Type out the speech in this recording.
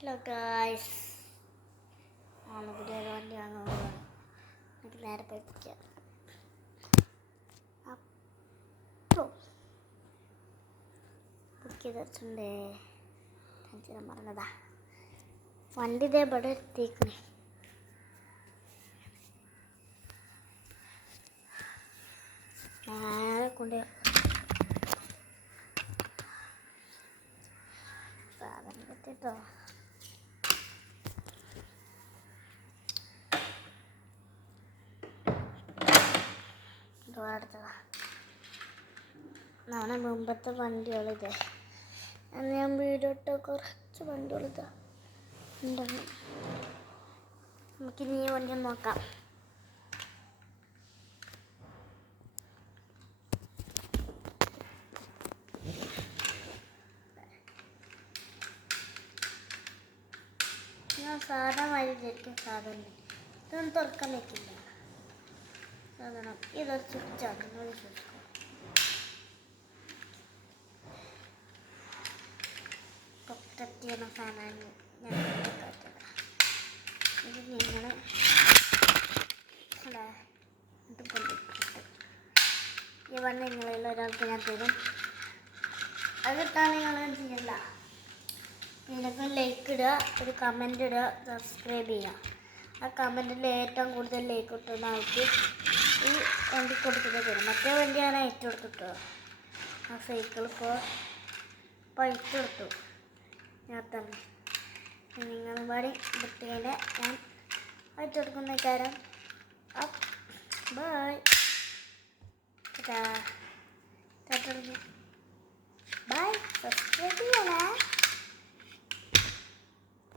Hello guys, പുതിയ വണ്ടിയാണ്. നമുക്ക് നേരെ പഠിപ്പിക്കാം. അപ്പോൾ ബുക്ക് ചെയ്ത് വെച്ചിട്ടുണ്ടേ, ടെൻഷൻ മറന്നതാ. വണ്ടി ഇതേ ഇവിടെ എത്തിക്കണേ. നേരെ കൊണ്ട് സാധനം എത്തിട്ടോ. അടുത്തതാ നമ്മുടെ മുമ്പത്തെ വണ്ടികളിത്. ഞാൻ വീടോട്ട് കുറച്ച് വണ്ടികളിതാ ഉണ്ടെന്ന്. നമുക്കിനി ഈ വണ്ടി നോക്കാം. ഞാൻ സാധനം വഴിയിരിക്കും. സാധനം ഇതൊന്നും തുറക്കാൻ പറ്റില്ല. സാധനം ഇതൊരു സ്വിച്ചാണ്. പ്രൊട്ടക്റ്റ് ചെയ്യുന്ന സാധനമാണ് ഞാൻ കാട്ടുന്നത്. ഇത് നിങ്ങൾ ഇത് കൊണ്ടിട്ട് ഈ വണ്ടി നിങ്ങളിൽ ഒരാൾക്ക് ഞാൻ തരും. അത് കിട്ടാൻ നിങ്ങൾ ചെയ്യണ്ട. നിങ്ങൾക്ക് ലൈക്ക് ഇടുക, ഒരു കമൻ്റ് ഇടുക, സബ്സ്ക്രൈബ് ചെയ്യുക. ആ കമൻറ്റിൽ ഏറ്റവും കൂടുതൽ ലൈക്ക് കിട്ടുന്ന ആൾക്ക് ഈ വണ്ടി കൊടുത്തിട്ട് തരും. മറ്റേ വണ്ടിയാണ് ഏറ്റവും കൊടുത്തിട്ടോ. ആ സൈക്കിൾ ഇപ്പോൾ അയച്ചു കൊടുത്തു ഞാൻ തന്നെ. നിങ്ങളും പാടി കുട്ടികളെ ഞാൻ അയച്ചു കൊടുക്കുന്ന കാര്യം. Bye bye. സബ്സ്ക്രൈബ് ചെയ്യണേ.